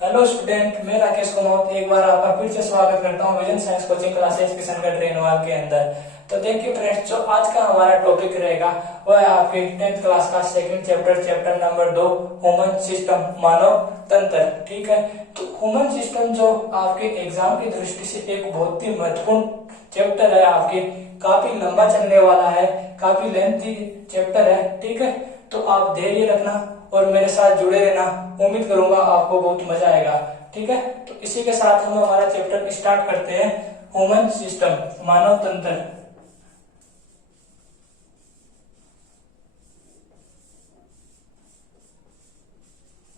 Hello student, मैं राकेश कुमार एक बार आपका फिर से स्वागत करता हूँ vision science coaching classes Kishangarh renewal के अंदर। तो देखिए फ्रेंड्स, जो आज का हमारा टॉपिक रहेगा वह है आपके 10th क्लास का second chapter number 2, human system, मानव तंत्र। ठीक है, तो ह्यूमन सिस्टम जो आपके एग्जाम की दृष्टि से एक बहुत ही महत्वपूर्ण चैप्टर है, आपके काफी लंबा चलने वाला है, काफी लेंथी चैप्टर है। ठीक है, तो आप धैर्य रखना और मेरे साथ जुड़े रहना। उम्मीद करूंगा आपको बहुत मजा आएगा। ठीक है, तो इसी के साथ हम हमारा चैप्टर स्टार्ट करते हैं। ह्यूमन सिस्टम, मानव तंत्र।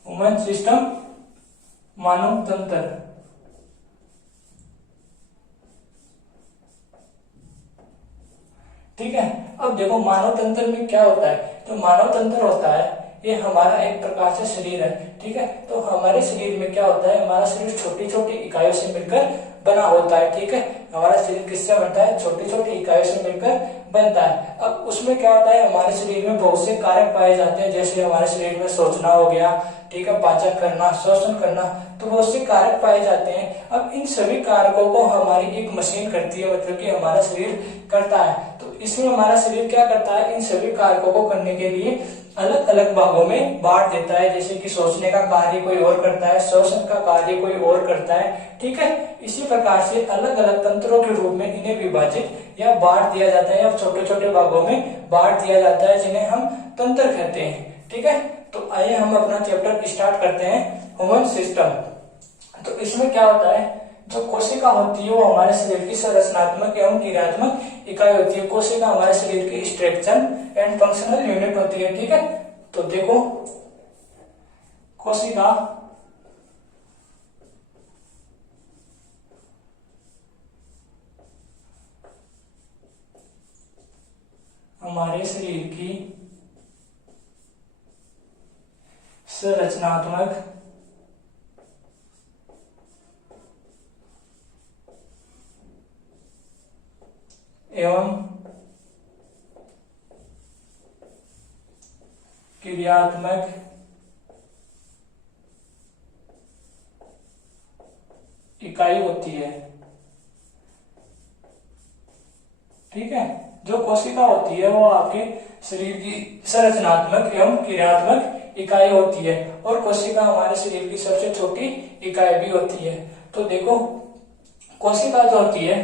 ह्यूमन सिस्टम, मानव तंत्र। ठीक है, अब देखो मानव तंत्र में क्या होता है। तो मानव तंत्र होता है, ये हमारा एक प्रकार से शरीर है। ठीक है, तो हमारे शरीर में क्या होता है, हमारा शरीर छोटी छोटी इकाइयों से मिलकर बना होता है। ठीक है, हमारा शरीर किससे बनता है, छोटी छोटी इकाइयों से मिलकर बनता है। अब उसमें क्या होता है, हमारे शरीर में बहुत से कारक पाए जाते हैं, जैसे हमारे शरीर में सोचना हो गया, ठीक है, पाचन करना, श्वसन करना, तो बहुत से कारक पाए जाते हैं। अब इन सभी कारकों को हमारी एक मशीन करती है, मतलब कि हमारा शरीर करता है। तो इसमें हमारा शरीर क्या करता है, इन सभी कारकों को करने के लिए अलग अलग भागों में बांट देता है। जैसे कि सोचने का कार्य कोई और करता है, श्वसन का कार्य कोई और करता है। ठीक है, इसी प्रकार से अलग अलग तंत्रों के रूप में इन्हें विभाजित या बांट दिया जाता है, या छोटे छोटे भागों में बांट दिया जाता है, जिन्हें हम तंत्र कहते हैं। ठीक है, तो आइए हम अपना चैप्टर स्टार्ट करते हैं, ह्यूमन सिस्टम। तो इसमें क्या होता है, जो कोशिका होती है वो हमारे शरीर की संरचनात्मक एवं क्रियात्मक इकाई होती है। कोशिका हमारे शरीर की स्ट्रक्चर एंड फंक्शनल यूनिट होती है। ठीक है, तो देखो कोशिका हमारे शरीर की संरचनात्मक एवं क्रियात्मक इकाई होती है। ठीक है, जो कोशिका होती है वो आपके शरीर की संरचनात्मक एवं क्रियात्मक इकाई होती है, और कोशिका हमारे शरीर की सबसे छोटी इकाई भी होती है। तो देखो कोशिका जो होती है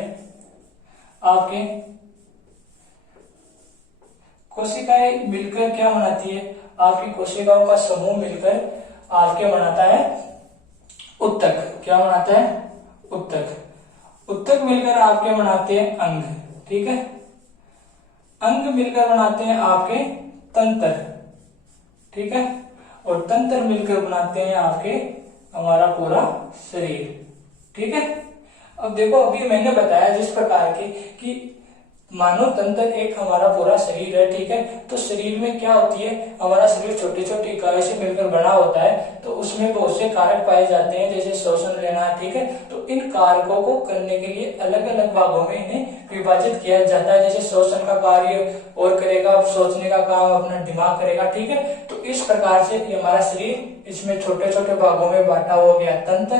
आपके, कोशिकाएं मिलकर क्या बनाती है, आपकी कोशिकाओं का समूह मिलकर आपके बनाता है उत्तक। क्या बनाता है, उत्तक। उत्तक मिलकर आपके बनाते हैं अंग। ठीक है, अंग मिलकर बनाते हैं आपके तंत्र। ठीक है, और तंत्र मिलकर बनाते हैं आपके हमारा पूरा शरीर। ठीक है, अब देखो अभी मैंने बताया जिस प्रकार की कि मानव तंत्र एक हमारा पूरा शरीर है। ठीक है, तो शरीर में क्या होती है, हमारा शरीर छोटी छोटी इकाइयों से मिलकर बना होता है, तो उसमें बहुत से कारक पाए जाते हैं, जैसे श्वसन लेना। ठीक है, तो इन कारकों को करने के लिए अलग अलग भागों में इन्हें विभाजित किया जाता है। जैसे श्वसन का कार्य और करेगा, सोचने का काम अपना दिमाग करेगा। ठीक है, तो इस प्रकार से ये हमारा शरीर इसमें छोटे छोटे भागों में बांटा हो गया। तंत्र,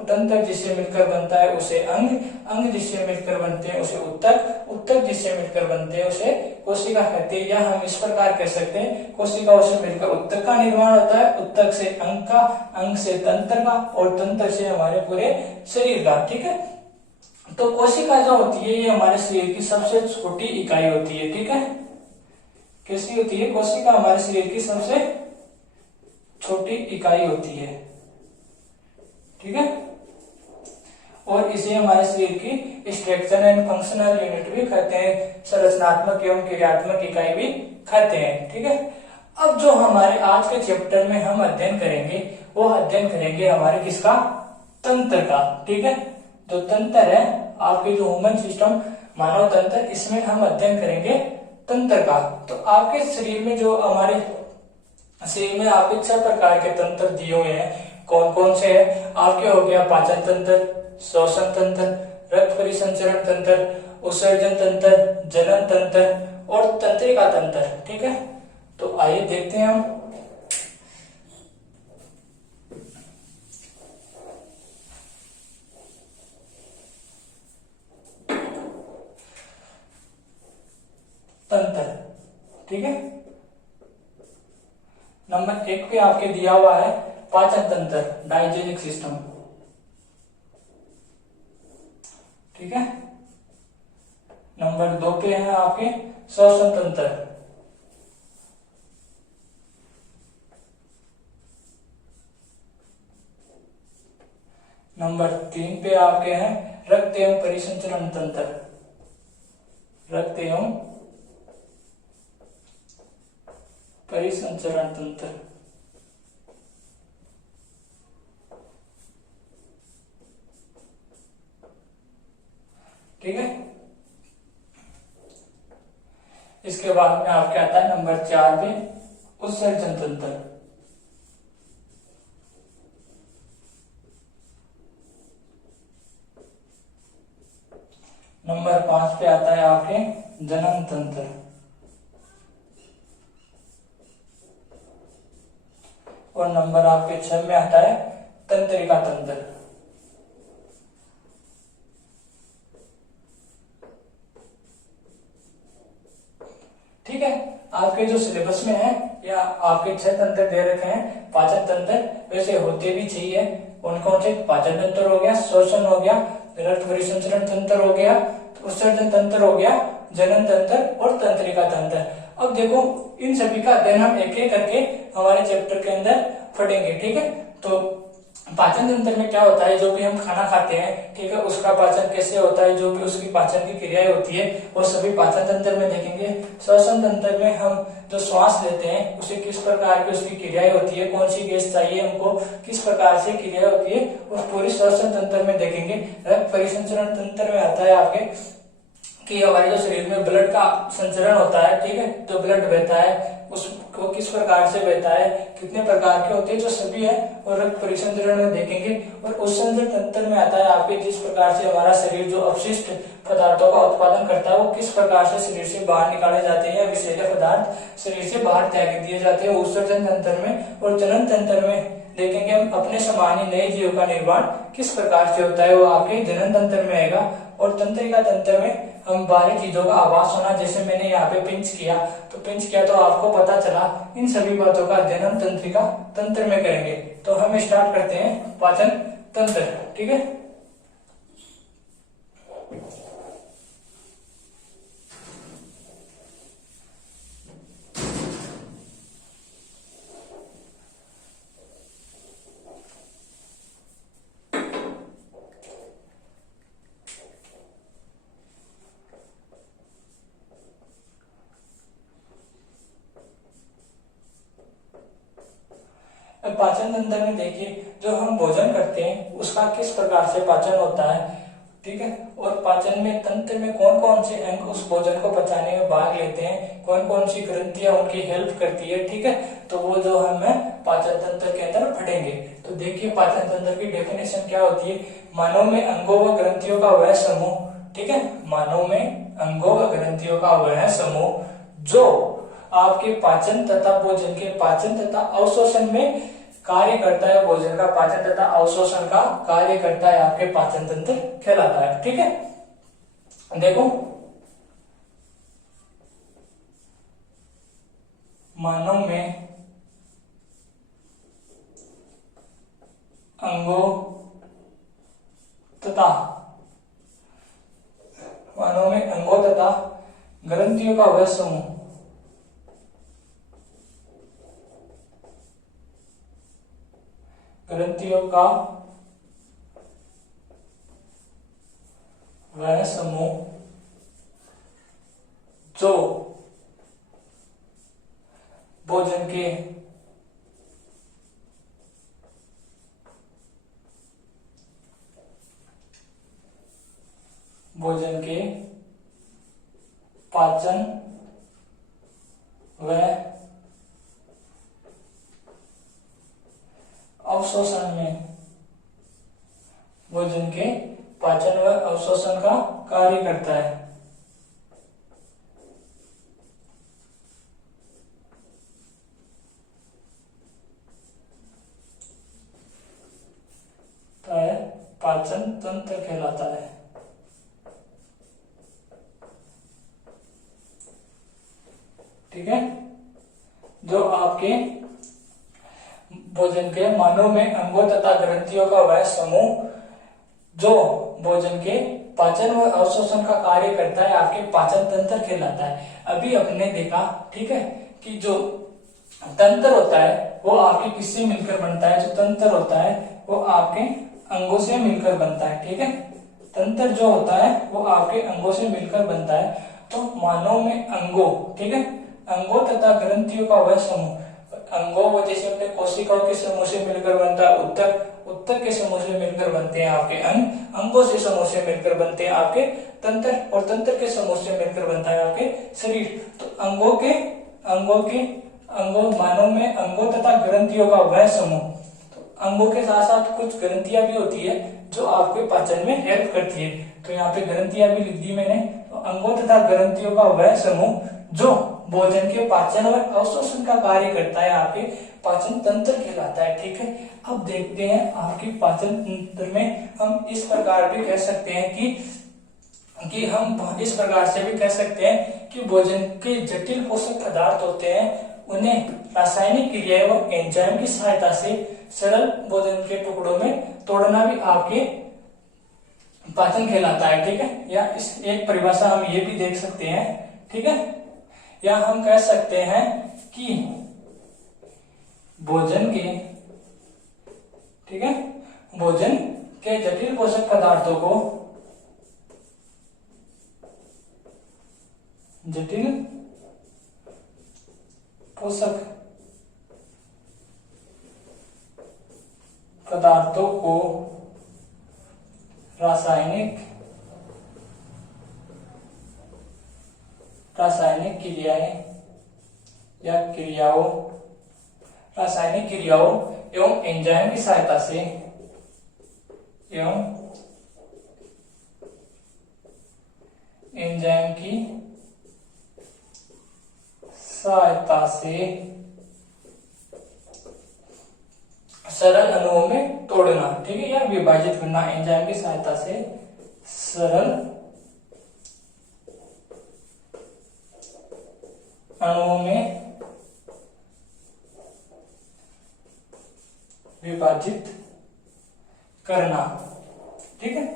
तंत्र जिससे मिलकर बनता है उसे अंग, अंग जिससे मिलकर बनते हैं उसे उत्तक, उत्तक जिससे मिलकर बनते हैं उसे कोशिका कहते हैं। या हम इस प्रकार कह सकते हैं, कोशिकाओं से मिलकर उत्तक का निर्माण होता है, उत्तक से अंग का, अंग से तंत्र का, और तंत्र से हमारे पूरे शरीर का। ठीक है, तो कोशिका जो होती है ये हमारे शरीर की सबसे छोटी इकाई होती है। ठीक है, कैसी होती है, कोशिका हमारे शरीर की सबसे छोटी इकाई होती है। ठीक है, और इसे हमारे शरीर की स्ट्रक्चर एंड फंक्शनल यूनिट भी कहते हैं, संरचनात्मक एवं क्रियात्मक इकाई भी कहते हैं। ठीक है, अब जो हमारे आज के चैप्टर में हम अध्ययन करेंगे वो अध्ययन करेंगे हमारे किसका, तंत्र का। ठीक है, जो तंत्र है आपके, जो ह्यूमन सिस्टम मानव तंत्र, इसमें हम अध्ययन करेंगे तंत्र का। तो आपके शरीर में जो हमारे शरीर में आपके 6 प्रकार के तंत्र दिए हुए हैं। कौन कौन से हैं आपके, हो गया पाचन तंत्र, श्वसन तंत्र, रक्त परिसंचरण तंत्र, उत्सर्जन तंत्र, जनन तंत्र और तंत्रिका तंत्र। ठीक है, तो आइए देखते हैं हम। ठीक है। नंबर 1 पे आपके दिया हुआ है पाचन तंत्र, डाइजेस्टिव सिस्टम, ठीक है। नंबर 2 पे है आपके श्वसन तंत्र, नंबर 3 पे आपके हैं रक्त एवं परिसंचरण तंत्र, रक्त एवं परिसंचरण तंत्र, ठीक है। इसके बाद में आपके आता है नंबर 4 पे उत्सर्जन तंत्र, नंबर 5 पे आता है आपके जनन तंत्र, और नंबर आपके 6 में आता है तंत्रिका तंत्र। ठीक है, आपके जो सिलेबस में है या आपके 6 तंत्र दे रखे हैं पाचन तंत्र, वैसे होते भी चाहिए। कौन कौन से? पाचन तंत्र हो गया, श्वसन हो गया, रक्त परिसंचरण तंत्र हो गया, उत्सर्जन तंत्र हो गया, जनन तंत्र और तंत्रिका तंत्र। अब देखो इन सभी का अध्ययन हम एक एक करके हमारे चैप्टर के अंदर पढ़ेंगे, ठीक है। तो पाचन तंत्र में क्या होता है, जो भी हम खाना खाते हैं, ठीक है, उसका पाचन कैसे होता है, जो भी उसकी पाचन की क्रियाएं होती है वो सभी पाचन तंत्र में देखेंगे। श्वसन तंत्र में हम जो श्वास लेते हैं उसे किस प्रकार की उसकी क्रियाएं होती है, कौन सी गैस चाहिए हमको, किस प्रकार से क्रिया होती है, उस पूरी श्वसन तंत्र में देखेंगे। रक्त परिसंचरण तंत्र में आता है आपके कि हमारे जो शरीर में ब्लड का संचरण होता है, ठीक है, जो ब्लड बहता है उसको किस प्रकार से बहता है, कितने प्रकार के होते हैं, जो सभी है और रक्त परिसंचरण में देखेंगे। और उत्सर्जन तंत्र में आता है आपके जिस प्रकार से हमारा शरीर जो अपशिष्ट पदार्थों का उत्पादन करता है वो किस प्रकार से शरीर से बाहर निकाले जाते हैं, विषैले पदार्थ शरीर से बाहर त्याग दिए जाते हैं उत्सर्जन तंत्र में। और जनन तंत्र में देखेंगे हम अपने समान ही नए जीव का निर्माण किस प्रकार से होता है, वो आपके जनन तंत्र में आएगा। और तंत्रिका तंत्र में हम बाहरी चीजों का आभास होना, जैसे मैंने यहाँ पे पिंच किया तो आपको पता चला, इन सभी बातों का अध्ययन हम तंत्रिका तंत्र में करेंगे। तो हम स्टार्ट करते हैं पाचन तंत्र, ठीक है। पाचन तंत्र में देखिए जो हम भोजन करते हैं उसका किस प्रकार से पाचन होता है, ठीक है। और पाचन में तंत्र में कौन कौन से अंग उस भोजन को पचाने में भाग लेते हैं, कौन कौन सी ग्रंथियां उनकी हेल्प करती है, ठीक है। तो वो जो हमें पाचन तंत्र के अंदर पढ़ेंगे। तो देखिए पाचन तंत्र की डेफिनेशन क्या होती है, मानव में अंगों व ग्रंथियों का वह समूह, ठीक है, मानव में अंगों व ग्रंथियों का वह समूह जो आपके पाचन तथा भोजन के पाचन तथा अवशोषण में कार्य करता है, भोजन का पाचन तथा अवशोषण का कार्य करता है, आपके पाचन तंत्र कहलाता है, ठीक है। देखो मानव में अंगों तथा ग्रंथियों का वह समूह ग्रंथियों का वह समूह जो भोजन के पाचन व अवशोषण में भोजन के पाचन व अवशोषण का कार्य करता है। पाचन तंत्र कहलाता है, ठीक है, जो आपके भोजन के मानव में अंगों तथा ग्रंथियों का वह समूह जो भोजन के पाचन व अवशोषण का कार्य करता है आपके पाचन तंत्र कहलाता है। अभी अपने देखा, ठीक है, कि जो तंत्र होता है वो आपके किससे मिलकर बनता है, जो तंत्र होता है वो आपके अंगों से मिलकर बनता है, ठीक है, तंत्र जो होता है वो आपके अंगों से मिलकर बनता है। तो मानव में अंगों, ठीक है, अंगों तथा ग्रंथियों का वह समूह, अंगों वो जैसे अपने कोशिकाओं के समूह से मिलकर बनता है उत्तक, उत्तक के समूह से मिलकर बनते हैं आपके अंग, अंगों से समूह से मिलकर बनते हैं आपके तंत्र, और तंत्र के समूह से मिलकर बनता है आपके शरीर। तो अंगों मानव में अंगों तथा ग्रंथियों का वह समूह, तो अंगों के साथ साथ कुछ ग्रंथियां भी होती है जो आपके पाचन में हेल्प करती है। तो यहाँ पे ग्रंथियां भी लिख दी मैंने। तो अंगों तथा ग्रंथियों का वह समूह जो भोजन के पाचन और अवशोषण का कार्य करता है आपके पाचन तंत्र कहलाता है, ठीक है। अब देखते हैं आपके पाचन तंत्र में हम इस प्रकार भी कह सकते हैं कि हम इस प्रकार से भी कह सकते हैं कि भोजन के जटिल पोषक पदार्थ होते हैं उन्हें रासायनिक क्रिया व एंजाइम की सहायता से सरल भोजन के टुकड़ों में तोड़ना भी आपके पाचन कहलाता है, ठीक है। या इस एक परिभाषा हम ये भी देख सकते हैं, ठीक है, या हम कह सकते हैं कि भोजन के, ठीक है, भोजन के जटिल पोषक पदार्थों को जटिल पोषक पदार्थों को रासायनिक क्रियाएं या रासायनिक क्रियाओं एवं एंजाइम की सहायता से सरल अणुओं में तोड़ना, ठीक है, या विभाजित करना, एंजाइम की सहायता से सरल अणुओं में विभाजित करना, ठीक है।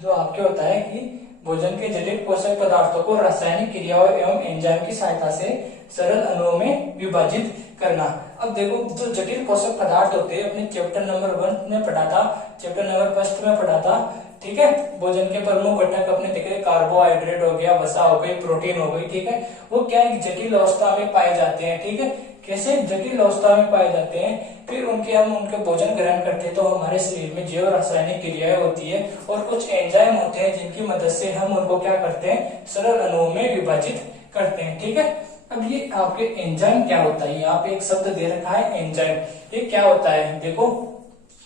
जो आपके होता है कि भोजन के जटिल पोषक पदार्थों को रासायनिक क्रियाओं एवं एंजाइम की सहायता से सरल अणुओं में विभाजित करना। अब देखो, जो जटिल पोषक पदार्थ होते हैं अपने चैप्टर नंबर 1 में पढ़ा था, चैप्टर नंबर 1 में पढ़ा था, ठीक है। भोजन के प्रमुख घटक अपने देखे, कार्बोहाइड्रेट हो गया, वसा हो गई, प्रोटीन हो गई, ठीक है। वो क्या है, जटिल अवस्था में पाए जाते हैं, ठीक है। कैसे जटिल अवस्था में पाए जाते हैं, फिर हम उनके भोजन ग्रहण करते हैं तो हमारे शरीर में जैव रासायनिक क्रियाएं होती है और कुछ एंजाइम होते हैं जिनकी मदद से हम उनको क्या करते हैं, सरल अणुओं में विभाजित करते हैं, ठीक है। अब ये आपके एंजाइम क्या होता है, यहाँ पे एक शब्द दे रखा है एंजाइम, ये क्या होता है, देखो,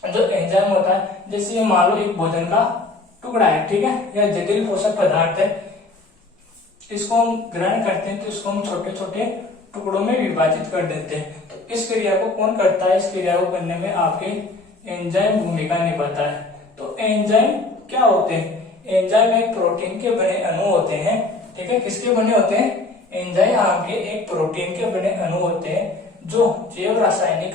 जो एंजाइम होता है, जैसे ये मान लो एक भोजन का टुकड़ा है, ठीक है, या जटिल पोषक पदार्थ है, इसको हम ग्रहण करते हैं तो इसको हम छोटे छोटे टुकड़ों में विभाजित कर देते हैं। तो इस क्रिया को कौन करता है, इस क्रिया को करने में आपके एंजाइम भूमिका निभाता है। तो एंजाइम क्या होते हैं, एंजाइम एक प्रोटीन के बने अणु होते हैं, ठीक है। किसके बने होते हैं, एंजाइम आपके एक प्रोटीन के बने अणु होते हैं जो जैव रासायनिक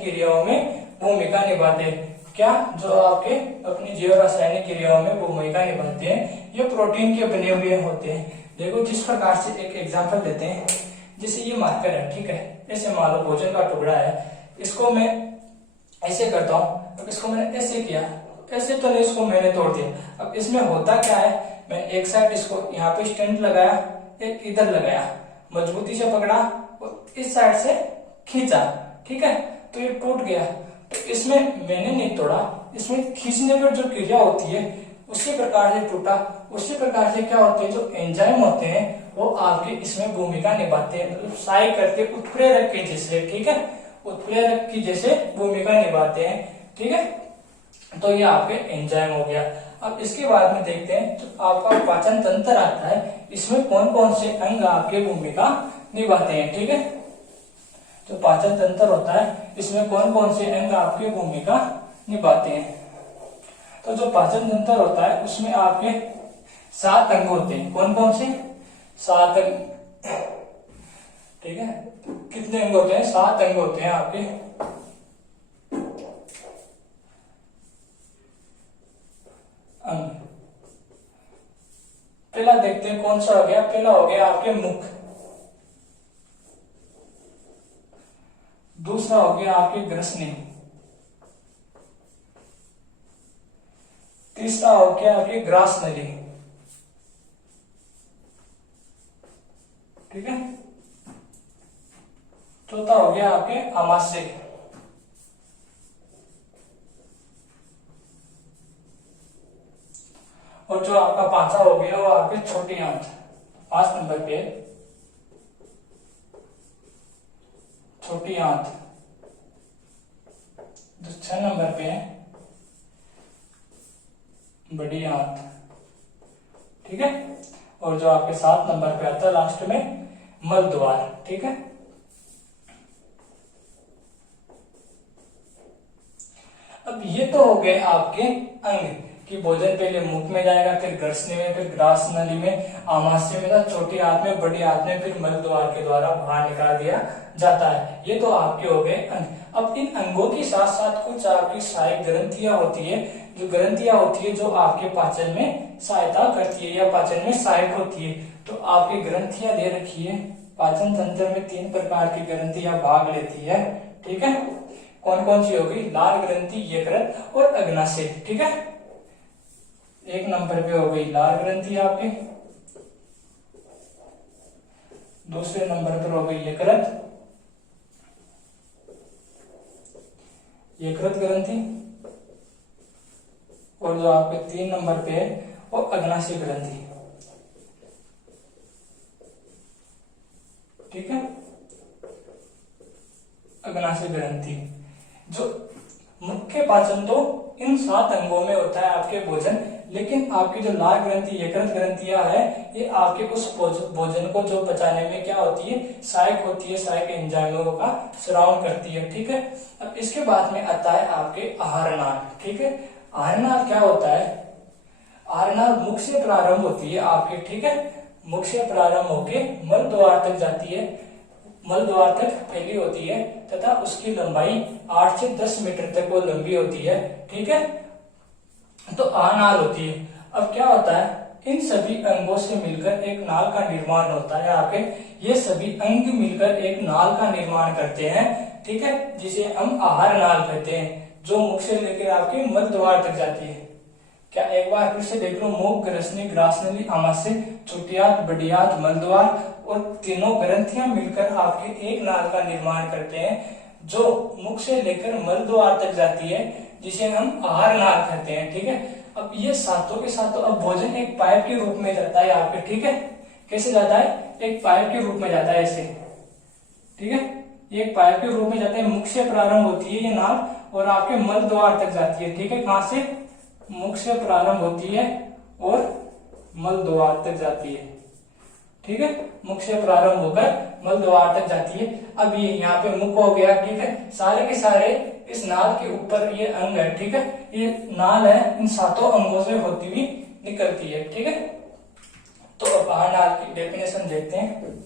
क्रियाओं में भूमिका निभाते हैं। क्या, जो आपके अपनी जैव रासायनिक क्रियाओं में भूमिका निभाते हैं, ये प्रोटीन के बने हुए होते हैं। देखो, जिस प्रकार से एक एग्जांपल देते हैं, जैसे ये मार्कर है, ठीक है, ऐसे मान लो भोजन का टुकड़ा है, इसको मैं ऐसे करता हूँ, अब इसको मैंने ऐसे किया, ऐसे तो नहीं, इसको मैंने तोड़ दिया। अब इसमें होता क्या है, मैं एक साइड इसको यहाँ पे स्टैंड लगाया, एक इधर लगाया, मजबूती से पकड़ा और इस साइड से खींचा, ठीक है, तो ये टूट गया। तो इसमें मैंने नहीं तोड़ा, इसमें खींचने पर जो क्रिया होती है उसी प्रकार से टूटा। उसी प्रकार से क्या होते हैं, जो एंजाइम होते हैं वो आपके इसमें भूमिका निभाते हैं, मतलब सहाय करते, उत्प्रेरक के जैसे, ठीक है, उत्प्रेरक की जैसे भूमिका निभाते हैं, ठीक है। तो ये आपके एंजाइम हो गया। अब इसके बाद में देखते हैं जो आपका पाचन तंत्र आता है, इसमें कौन कौन से अंग आपके भूमिका निभाते हैं, ठीक है। जो पाचन तंत्र होता है इसमें कौन कौन से अंग आपकी भूमिका निभाते हैं। तो जो पाचन तंत्र होता है उसमें आपके 7 अंग होते हैं। कौन कौन से? 7 अंग। ठीक है, कितने अंग होते हैं? 7 अंग होते हैं आपके। अंग पहला देखते हैं कौन सा हो गया। पहला हो गया आपके मुख, दूसरा हो गया आपके ग्रसनी, तीसरा हो गया आपके ग्रास नली। ठीक है, चौथा हो गया आपके आमाशय, और जो आपका पांचवा हो गया वो आपके छोटी आंत। 5 नंबर पे छोटी आंत, जो 6 नंबर पे बड़ी आंत। ठीक है, और जो आपके 7 नंबर पे आता है लास्ट में मल द्वार। ठीक है, अब ये तो हो गए आपके अंग कि भोजन पहले मुख में जाएगा, फिर ग्रसनी में, फिर ग्रास नली में, आमाशय में, छोटी आंत में, बड़ी आंत में, फिर मल द्वार के द्वारा बाहर निकाल दिया जाता है। ये तो आपके हो गए अंग। अब इन अंगों के साथ साथ कुछ आपकी सहायक ग्रंथियां होती है, जो ग्रंथियां होती है जो आपके पाचन में सहायता करती है या पाचन में सहायक होती है। तो आपकी ग्रंथियां दे रखी है। पाचन तंत्र में 3 प्रकार की ग्रंथियां भाग लेती है। ठीक है, कौन कौन सी होगी? लाल ग्रंथि, यकृत और अग्नाशय। ठीक है, 1 नंबर पे हो गई लाल ग्रंथि आपके, दूसरे नंबर पर हो गई यकृत, यकृत ग्रंथि, और जो आपके 3 नंबर पे है वो अग्नाशय ग्रंथि। ठीक है, अग्नाशय ग्रंथि। जो मुख्य पाचन तो इन 7 अंगों में होता है आपके भोजन, लेकिन आपकी जो लाल ग्रंथि, यकृत ग्रंथियां है, ये आपके उस भोजन को जो पचाने में क्या होती है? सहायक होती है, सहायक एंजाइमों का स्राव करती है। ठीक है, अब इसके बाद में आता है आपके आहार नाल। ठीक है, आहार नाल क्या होता है? आहार नाल मुख से प्रारंभ होती है आपके। ठीक है, मुख से प्रारंभ होके मल द्वार तक जाती है, मल द्वार तक फैली होती है तथा उसकी लंबाई 8 से 10 मीटर तक वो लंबी होती है। ठीक है, तो आनाल होती है। अब क्या होता है? इन सभी अंगों से मिलकर एक नाल का निर्माण होता है आपके। ये सभी अंग मिलकर एक नाल का निर्माण करते हैं। ठीक है, जिसे हम आहार नाल कहते हैं, जो मुख से लेकर आपके मल द्वार तक जाती है। क्या एक बार फिर से देख लो, मुख, ग्रसनी, ग्रास नली, आमाशय, छोटी आंत, बड़ी आंत, मल द्वार, और तीनों ग्रंथियां मिलकर आपके एक नाल का निर्माण करते हैं, जो मुख से लेकर मल द्वार तक जाती है, जिसे हम आहार नाल कहते हैं। ठीक है, अब ये सातों के सातों अब भोजन एक पाइप के रूप में जाता है आपके। ठीक है, कैसे जाता है? एक पाइप के रूप में जाता है ऐसे। ठीक है, ये एक पाइप के रूप में जाता है। मुख से प्रारंभ होती है ये नाल और आपके मल द्वार तक जाती है। ठीक है, कहां से? मुख से प्रारंभ होती है और मल द्वार तक जाती है। ठीक है, मुख से प्रारंभ होकर मल द्वार तक जाती है। अब ये यहाँ पे मुख हो गया। ठीक है, सारे के सारे इस नाल के ऊपर ये अंग है। ठीक है, ये नाल है, इन सातों अंगों से होती हुई निकलती है। ठीक है, तो अब आहार नाल की डेफिनेशन देखते हैं।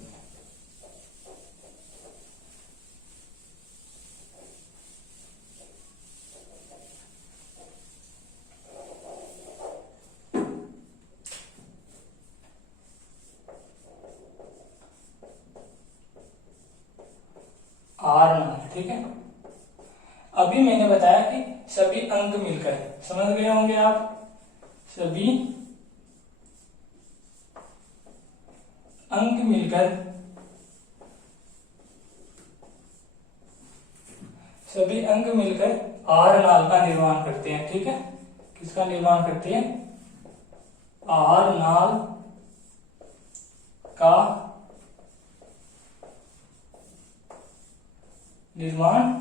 आहार नाल। ठीक है, अभी मैंने बताया कि सभी अंग मिलकर, समझ गए होंगे आप, सभी अंग मिलकर, सभी अंग मिलकर आहार नाल का निर्माण करते हैं। ठीक है, किसका निर्माण करते हैं? आहार नाल का निर्माण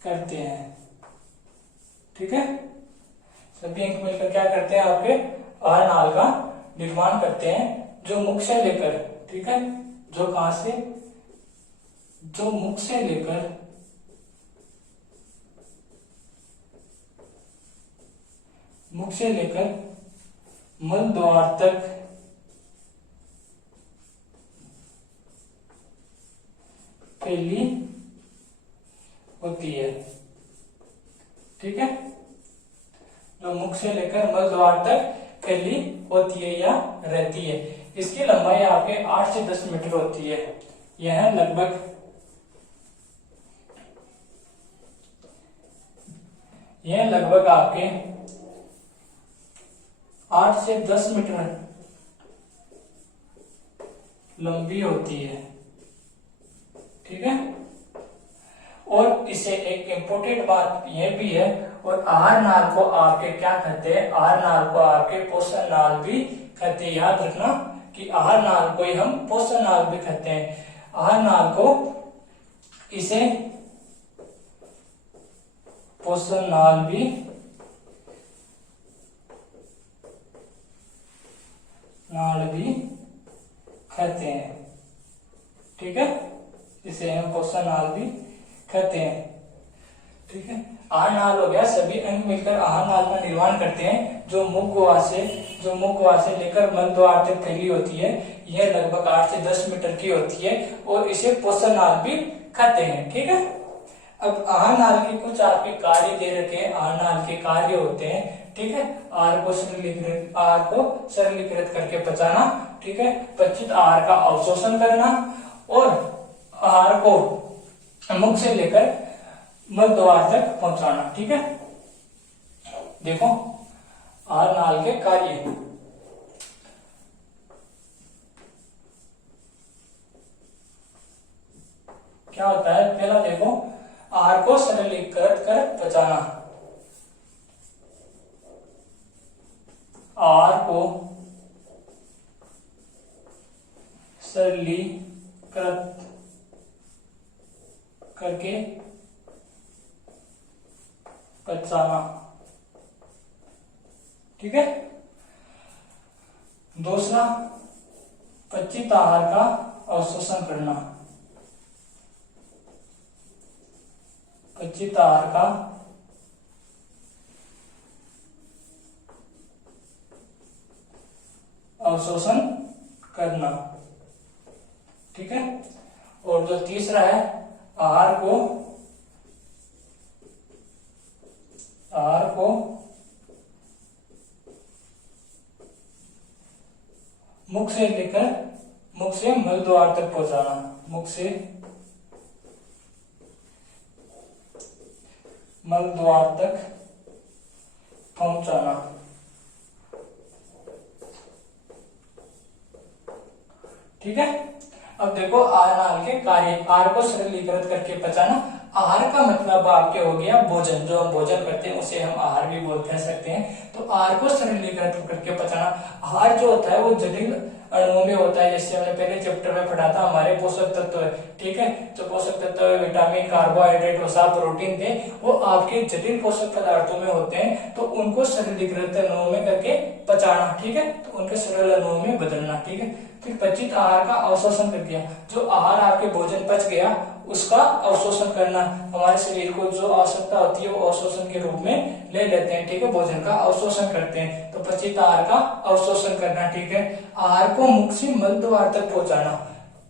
करते हैं। ठीक है, सभी अंग मिलकर क्या करते हैं? आपके आहार नाल का निर्माण करते हैं, जो मुख से लेकर, ठीक है, जो कहां से? जो मुख से लेकर मुख से लेकर मल द्वार तक फैली होती है। ठीक है, जो मुख से लेकर मल द्वार तक फैली होती है या रहती है। इसकी लंबाई आपके 8 से 10 मीटर होती है। यह लगभग आपके 8 से 10 मीटर लंबी होती है। ठीक है, और इसे एक इम्पोर्टेंट बात यह भी है, और आहार नाल को आपके क्या कहते हैं, आहार नाल को आपके पोषण नाल भी कहते हैं। याद रखना कि आहार नाल को ही हम पोषण नाल भी कहते हैं। आहार नाल को इसे पोषण नाल भी कहते हैं। ठीक है, इसे हम पोषण नाल भी कहते हैं। ठीक है, आहार नाल हो गया, सभी अंग मिलकर आहार नाल का निर्माण करते हैं, जो मुख गुहा से लेकर मल द्वार तक फैली होती है। यह लगभग 8 से 10 मीटर की होती है और इसे पोषण नाल भी कहते हैं। ठीक है, अब आहार नाल के कुछ आपके कार्य दे रखे हैं। आहार नाल के कार्य होते हैं, ठीक है, आहार को सरलीकृत करके पचाना, ठीक है, पचित आहार का अवशोषण करना और आहार को मुख से लेकर मल द्वार तक पहुंचाना। ठीक है, देखो आहार नाल के कार्य। क्या होता है, पहला देखो, आहार को सरलीकृत कर पचाना। आहार को सरलीकृत करके पचाना। ठीक है, दूसरा पचित आहार का अवशोषण करना। पचित आहार का अवशोषण करना। ठीक है, और जो तीसरा है, आहार को मुख से लेकर मुख से मल द्वार तक पहुंचाना। मुख से मल द्वार तक पहुंचाना। ठीक है, अब देखो आहार नाल के कार्य। आहार को सरलीकृत करके पचाना। आहार का मतलब आपके हो गया भोजन, जो हम भोजन करते हैं उसे हम आहार भी कह सकते हैं। तो आहार को सरलीकृत करके पचाना। आहार जो होता है वो जटिल अणुओं में होता है, जैसे हमने पहले चैप्टर में पढ़ा था, हमारे पोषक तत्व है। ठीक है, जो पोषक तत्व है, विटामिन, कार्बोहाइड्रेट, वसा, प्रोटीन थे, वो आपके जटिल पोषक पदार्थों में होते हैं। तो उनको सरलीकृत अणुओं में करके पचाना। ठीक है, तो उनके सरल अणुओं में बदलना। ठीक है, फिर पचित आहार का अवशोषण कर दिया। जो आहार आपके भोजन पच गया उसका अवशोषण करना। हमारे शरीर को जो आवश्यकता होती है वो अवशोषण के रूप में ले लेते हैं। ठीक है, भोजन का अवशोषण करते हैं, तो पचित आहार का अवशोषण करना। ठीक है, आहार को मुख से मल द्वार तक पहुंचाना।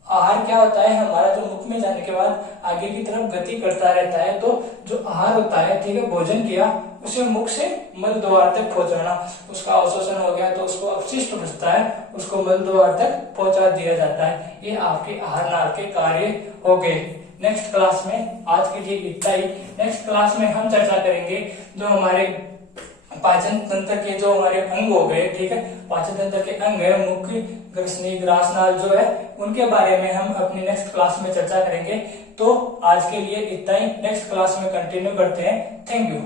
आहार क्या होता है, हमारा जो मुख में जाने के बाद आगे की तरफ गति करता रहता है। तो जो आहार होता है, ठीक है, भोजन किया, उसे मुख से मल द्वार तक पहुंचाना। उसका अवशोषण हो गया तो उसको अपशिष्ट बचता है, उसको मल द्वार तक पहुंचा दिया जाता है। ये आपके आहार नाल के कार्य हो गए। नेक्स्ट क्लास में, आज के लिए इतना ही। नेक्स्ट क्लास में हम चर्चा करेंगे जो हमारे पाचन तंत्र के जो हमारे अंग हो गए। ठीक है, पाचन तंत्र के अंग है, मुख्य, ग्रसनी, ग्रासनाल जो है, उनके बारे में हम अपनी नेक्स्ट क्लास में चर्चा करेंगे। तो आज के लिए इतना ही, नेक्स्ट क्लास में कंटिन्यू करते हैं। Thank you.